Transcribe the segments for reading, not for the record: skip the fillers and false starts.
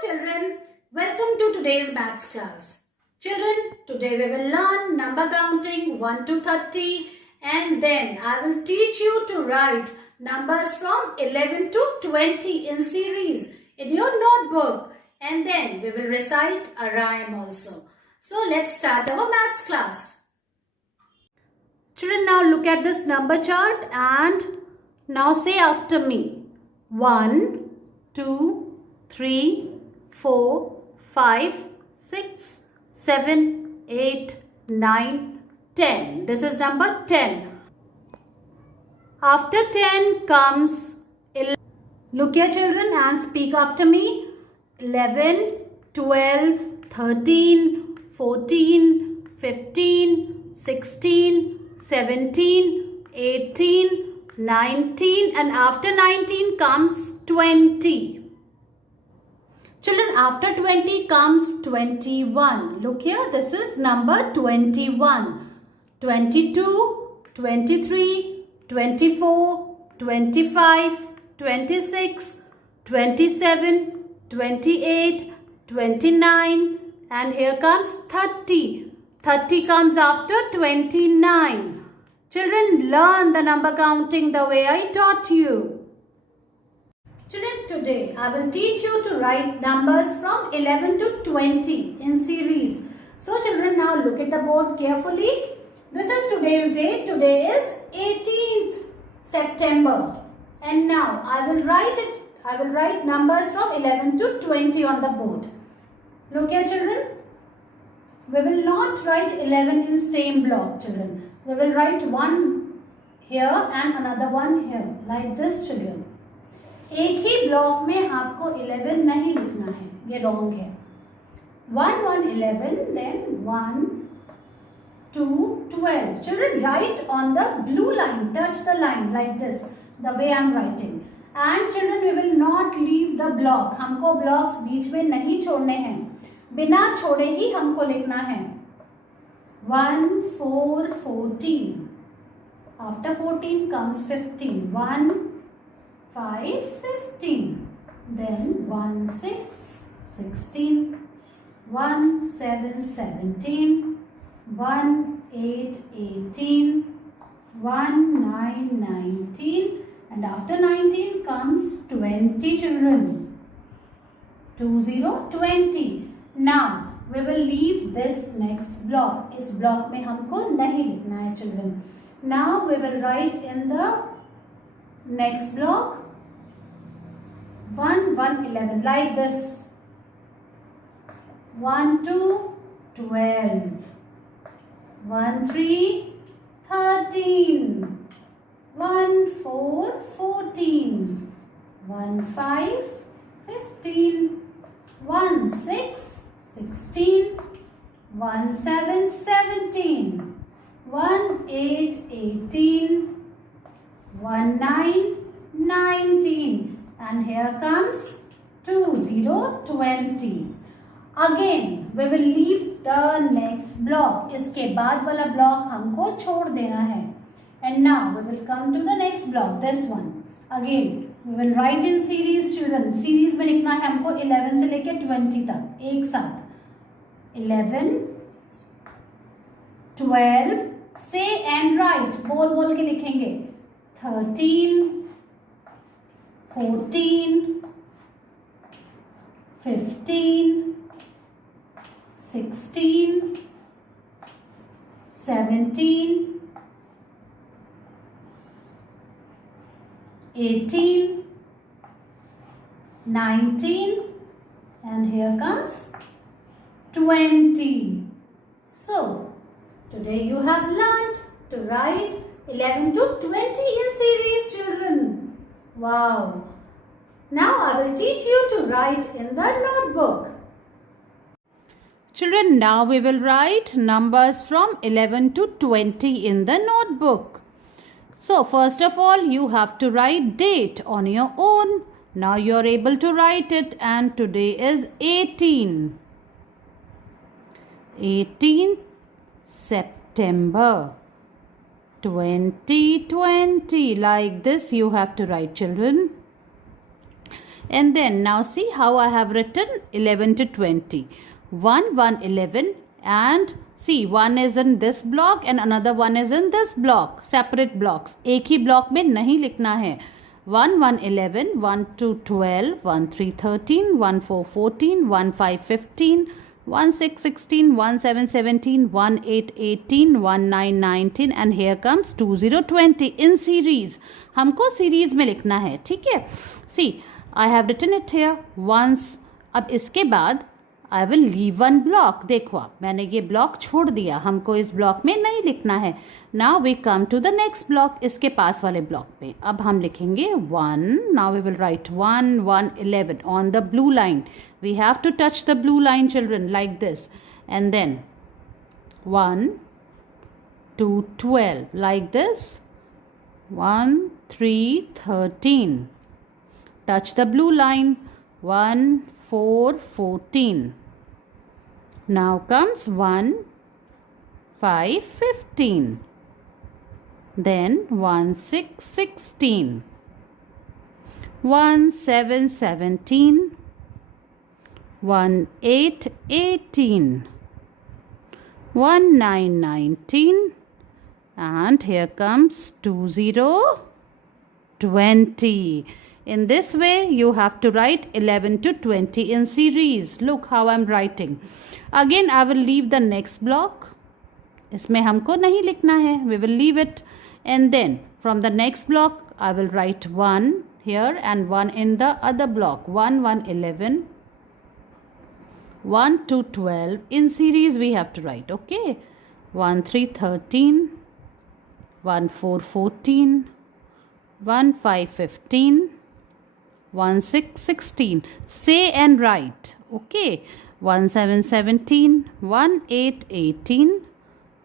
children, welcome to today's maths class. Children, today we will learn number counting 1 to 30 and then I will teach you to write numbers from 11 to 20 in series in your notebook and then we will recite a rhyme also. So let's start our maths class. Children, now look at this number chart and now say after me. 1, 2, 3, 4, 5, 6, 7, 8, 9, 10. This is number 10. After 10 comes 11. Look here children and speak after me. 11, 12, 13, 14, 15, 16, 17, 18, 19 and after 19 comes 20. Children, after 20 comes 21. Look here, this is number 21. 22, 23, 24, 25, 26, 27, 28, 29 and here comes 30. 30 comes after 29. Children, learn the number counting the way I taught you. Children, today I will teach you to write numbers from 11 to 20 in series. So children, now look at the board carefully. This is today's date. Today is 18th September. And now I will write numbers from 11 to 20 on the board. Look here children. We will not write 11 in same block children. We will write one here and another one here like this children. एक ही block में आपको 11 नहीं लिखना है, ये wrong है. 1, 1, 11, then 1, 2, 12. Children, write on the blue line, touch the line like this, the way I am writing. And children, we will not leave the block. हमको blocks बीच में नहीं छोड़ने हैं. बिना छोड़े ही हमको लिखना है. 1, 4, 14. After 14 comes 15. 1, 5, 15. Then 1, 6, 16. 1, 7, 17. 1, 8, 18. 1, 9, 19. And after 19 comes 20 children. 2, 0, 20. Now we will leave this next block. इस block में हमको नहीं लिखना है children. Now we will write in the next block 1, 1, 11 like this. 1, 2, 12. 1, 3, 13. 1, 4, 14. 1, 5, 15. 1, 6, 16. 1, 7, 17. 1, 8, 18. 1, 9, 19. And here comes 2, 0, 20. Again, we will leave the next block. इसके बाद वाला block हमको छोड़ देना है. And now we will come to the next block, this one. Again, we will write in series children. Series में लिखना है हमको 11 से लेके 20 तक एक साथ. 11, 12, say and write. बोल बोल के लिखेंगे. 13, 14, 15, 16, 17, 18, 19 and here comes 20. So, today you have learnt to write 11 to 20 in series children. Wow! Now I will teach you to write in the notebook. Children, now we will write numbers from 11 to 20 in the notebook. So, first of all, you have to write date on your own. Now you are able to write it and today is 18. 18th September 2020. Like this you have to write children. And then now see how I have written 11 to 20. 1, 1, 11 and see one is in this block and another one is in this block. Separate blocks. एक ही block में नहीं लिखना है. 1, 1, 11, 1, 2, 12, 1, 3, 13, 1, 4, 14, 1, 5, 15, 1, 6, 16, 1, 7, 17, 1, 8, 18, 1, 9, 19 and here comes 2, 0, 20 in series. हमको series में लिखना है, ठीक है? See, I have written it here once. अब इसके बाद I will leave one block. देखो आप, मैंने ये block छोड़ दिया, हमको इस block में नहीं लिखना है. Now we come to the next block, इसके पास वाले block पे. अब हम लिखेंगे 1. Now we will write 1, 1, 11 on the blue line. We have to touch the blue line, children, like this. And then 1, 2, 12, like this. 1, 3, 13. Touch the blue line. 1, 4, 14. Now comes 1, 5, 15. Then 1, 6, 16. 1, 7, 17. 1, 8, 18. 1, 9, 19. And here comes 2, 0, 20. In this way, you have to write 11 to 20 in series. Look how I'm writing. Again, I will leave the next block. इसमें हमको नहीं लिखना है. We will leave it. And then, from the next block, I will write 1 here and 1 in the other block. 1, 1, 11. 1, 2, 12. In series, we have to write, okay? 1, 3, 13. 1, 4, 14. 1, 5, 15. 1, 6, 16. Say and write. Okay. 1, 7, 17. 1, 8, 18.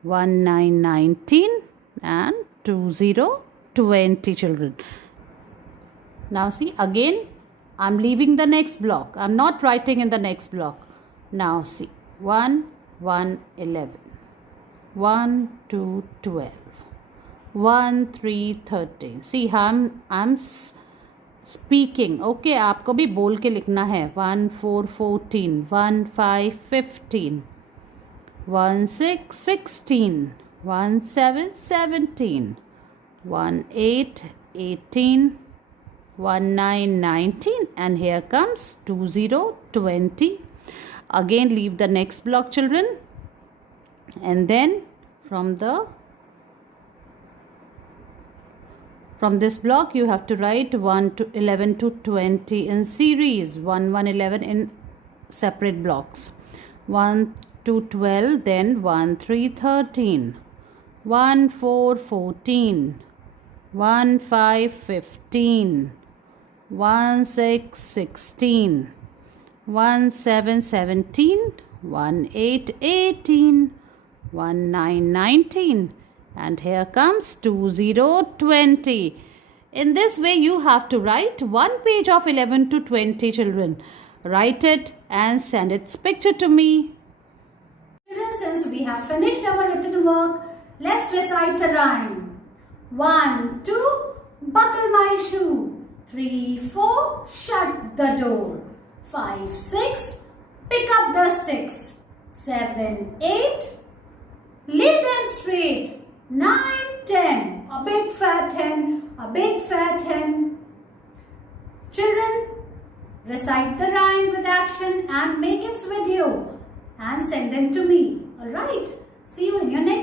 1, 9, 19. And 2, 0, 20 children. Now see again. I'm leaving the next block. I'm not writing in the next block. Now see. 1, 1, 11. 1, 2, 12. 1, 3, 13. See I'm speaking. Okay, आपको भी बोल के लिखना है. 1, 4, 14. 1, 5, 15. 1, 6, 16. 1, 7, 17. 1, 8, 18. 1, 9, 19. And here comes 2, 0, 20. Again leave the next block, children. And then from this block, you have to write 1 to 11 to 20 in series. 1, 1, 11 in separate blocks. 1, 2, 12. Then 1, 3, 13. 1, 4, 14. 1, 5, 15. 1, 6, 16. 1, 7, 17. 1, 8, 18. 1, 9, 19. And here comes 2, 0, 20. In this way, you have to write one page of 11 to 20 children. Write it and send its picture to me. Children, since we have finished our written work, let's recite a rhyme. 1, 2, buckle my shoe. 3, 4, shut the door. 5, 6, pick up the sticks. 7, 8, lay them straight. 9, 10, a big fat hen, a big fat hen. Children, recite the rhyme with action and make its video and send them to me. Alright, see you in your next